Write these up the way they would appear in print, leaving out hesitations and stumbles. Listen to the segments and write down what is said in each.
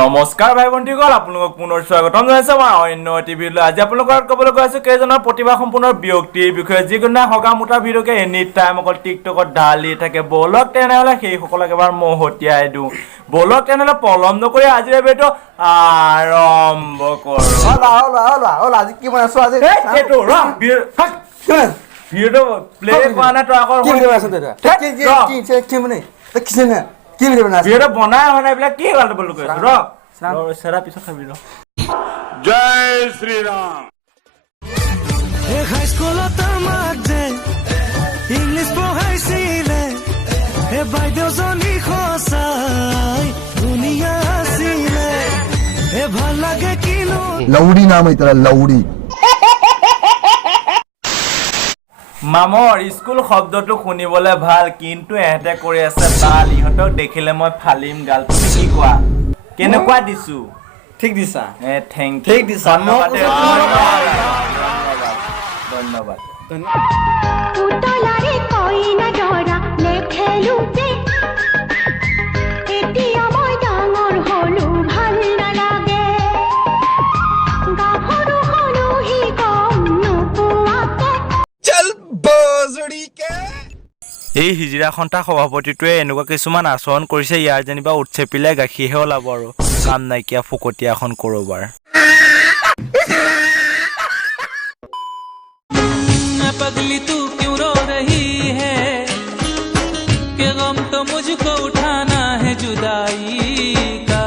নমস্কাৰ ভাই ভণ্টিসকল আপোনালোকক পুনৰ স্বাগতম জনাইছো আমাৰ অন্য টিভিলৈ আজি আপোনালোকক ক'বলৈ গৈ আছো কেইজনৰ প্ৰতিভা সম্পূৰ্ণ ব্যক্তিৰ বিষয়ে যিকোনো হগামুঠা ভিডিঅ'কে এনি টাইম অকল টিকটকত ঢালি থাকে বলক তেনেহ'লে সেইসকলক এবাৰ মহতিয়াই দিওঁ বলক তেনেহ'লে পলম নকৰি আজিৰ ভিডিঅ'টো আৰম্ভ কৰোঁ আজি কি বনাইছো আজি এইটো ৰ ভিডিঅ'টো প্লে কৰা নাই তই আকৌ কি বনাইছো কি বনাইছো ভিডিঅ'টো বনাই হোৱা নাই এইবিলাক কি গালটো বুলি কৈছো ৰ চেৰা পিছত খাবি ৰ জয় শ্ৰীৰাম হাইস্কুলত আমাক যে ইংলিছ পঢ়াইছিলে বাইদেউজনী সঁচাই ধুনীয়া আছিলে ভাল লাগে কিনো লৌড়ি নাম এইটা লৌড়ি মামৰ স্কুল শব্দটো শুনিবলৈ ভাল কিন্তু এহেঁতে কৰি আছে তাল ইহঁতক দেখিলে মই ফালিম গাল তুমি কি কোৱা কেনেকুৱা দিছো ঠিক দিছা থেংক ঠিক দিছা ধন্যবাদ পুতলাৰে কইনা জৰা লেখেলুতে এতিয়া মই ডাঙৰ হলো ভাল নালাগে গাভৰু হলো হি কম নোপোৱাকে এই হিজিৰা সন্থা সভাপতিটোৱে এনেকুৱা কিছুমান আচৰণ কৰিছে ইয়াৰ যেনিবা উৎচেপিলে গাখীৰহে ওলাব আৰু কাম নাইকিয়া ফুকতীয়া এখন কৰোবাৰ पगली तू क्यों रो रही है कि गम तो मुझको उठाना है जुदाई का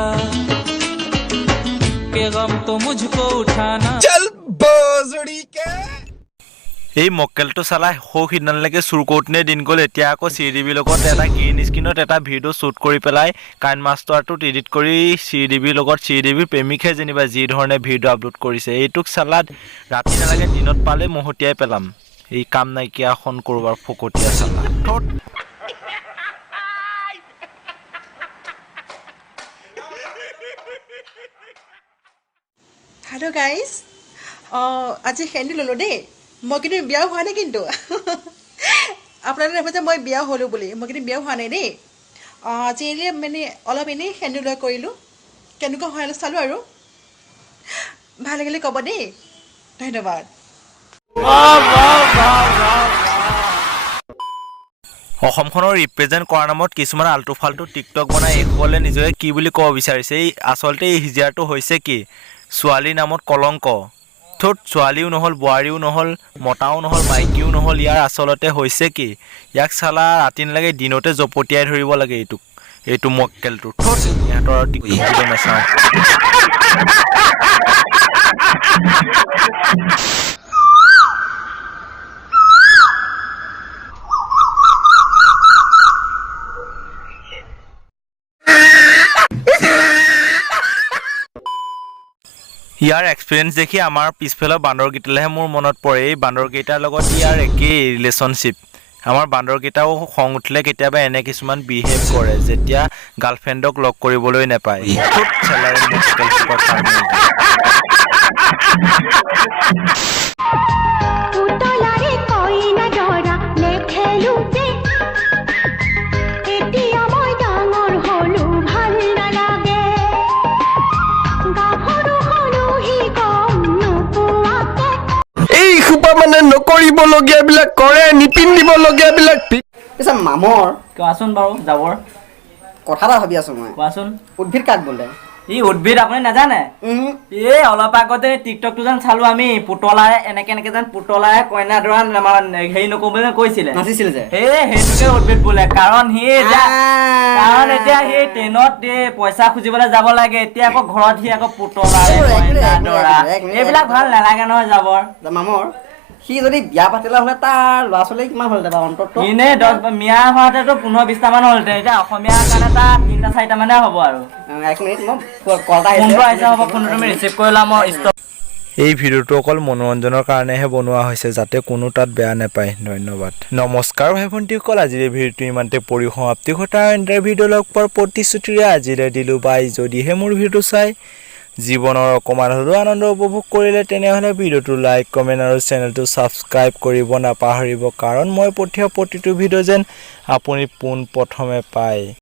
कि गम तो मुझको उठाना এই মক্কেলটো চালাই সৌ সিদিনালৈকে চুৰ কৰোঁতে দিন গ'ল এতিয়া আকৌ চিডিবিৰ লগত এটা গ্ৰীণ স্ক্ৰীণত এটা ভিডিঅ' শ্বুট কৰি পেলাই কাইন মাষ্টাৰটোত এডিট কৰি চিডিবিৰ লগত চিডিবিৰ প্ৰেমিকহে যেনিবা যি ধৰণে ভিডিঅ' আপলোড কৰিছে এইটোক চালাত ৰাতি নালাগে দিনত পালে মহতিয়াই পেলাম এই কাম নাইকিয়া এখন কৰোবাৰ ফকতীয়া চালা हेलो गाइस आज हेन्डी ललो दे मैं कि बिया हुआ नहीं कि अपना नापे मैं बिया हलो बोली मैं कि बिया हुआ नहीं दे आज मैंने अलग एने हेन्डी लै करूँ केनेकुवा चालू और ভাল লাগিলে कब दे धन्यवाद অসমখনৰ ৰিপ্ৰেজেণ্ট কৰাৰ নামত কিছুমান আল্টু ফাল্টু টিকটক বনাই এইসকলে নিজকে কি বুলি ক'ব বিচাৰিছে এই আচলতে এই হিজিয়াৰটো হৈছে কি ছোৱালীৰ নামত কলংক থোট ছোৱালীও নহ'ল বোৱাৰীও নহ'ল মতাও নহ'ল মাইকীও নহ'ল ইয়াৰ আচলতে হৈছে কি ইয়াক চালা ৰাতি নালাগে দিনতে জপতিয়াই ধৰিব লাগে এইটো মক্কেলটো থোট ইহঁতৰ টিকটক ভিডিঅ' নাচাওঁ ইয়াৰ এক্সপিৰিয়েঞ্চ দেখি আমাৰ পিছফালৰ বান্দৰকেইটালেহে মোৰ মনত পৰে এই বান্দৰকেইটাৰ লগত ইয়াৰ একেই ৰিলেশ্যনশ্বিপ আমাৰ বান্দৰকেইটাও খং উঠিলে কেতিয়াবা এনে কিছুমান বিহেভ কৰে যেতিয়া গাৰ্লফ্ৰেণ্ডক লগ কৰিবলৈ নাপায় পুতলাৰে কইনা জৰা লেখেলুতে এতিয়া মই ডাঙৰ হলো ভাল নালাগে গাভৰু হলো হি কম নোপোৱাকে এই খুপা মানে নকৰিবলগীয়া বিলাক কৰে নিপিন্ধিবলগীয়া বিলাক পিছে মামৰ কোৱাচোন বাৰু যাবৰ কথা এটা ভাবি আছো মই কোৱাচোন উদ্ভিদ কাক বোলে ই উদ্ভিদ আপুনি নাজানে এই অলপ আগতে টিকটকটো যেন চালো আমি পুতলাৰে এনেকে যেন পুতলাৰে কইনা দৰা হেৰি নকৰিবলৈ কৈছিলে নাচিছিল যে সেইটোকে উদ্ভিদ বোলে কাৰণ এতিয়া সেই ট্ৰেইনত পইচা খুজিবলৈ যাব লাগে এতিয়া আকৌ ঘৰত সি আকৌ পুতলাৰে কইনা দৰা এইবিলাক ভাল নালাগে নহয় যাবৰ মামৰ সি যদি বিয়া পাতিলা হলে তাৰ ল'ৰা ছোৱালী কিমান হ'ল বা অন্তত ইনে 10 মিয়া হোৱাতেতো 15-20টা মান হ'ল এতিয়া অসমীয়া কাৰণে তাৰ 3-4টা মানে হ'ব আৰু এক মিনিট মই কলটা আহিছে হ'ব ফোনটো তুমি ৰিচিভ কৰিলা মই ষ্টপ এই ভিডিঅ'টো অকল মনোৰঞ্জনৰ কাৰণেহে বনোৱা হৈছে যাতে কোনো তাত বেয়া নাপায় ধন্যবাদ নমস্কাৰ ভাই ভণ্টিসকল আজিৰ ভিডিঅ'টো ইমানতে পৰিসমাপ্তি ঘটাৰ ভিডিঅ' লগ পোৱাৰ প্ৰতিশ্ৰুতিৰে আজিলৈ দিলোঁ বাই যদিহে মোৰ ভিডিঅ'টো চাই জীৱনৰ অকমান হ'লেও আনন্দ উপভোগ কৰিলে তেনেহ'লে ভিডিঅ'টো লাইক কমেণ্ট আৰু চেনেলটো ছাবস্ক্ৰাইব কৰিব নাপাহৰিব কাৰণ মই পঠিওৱা প্ৰতিটো ভিডিঅ' যেন আপুনি পোন প্ৰথমে পায়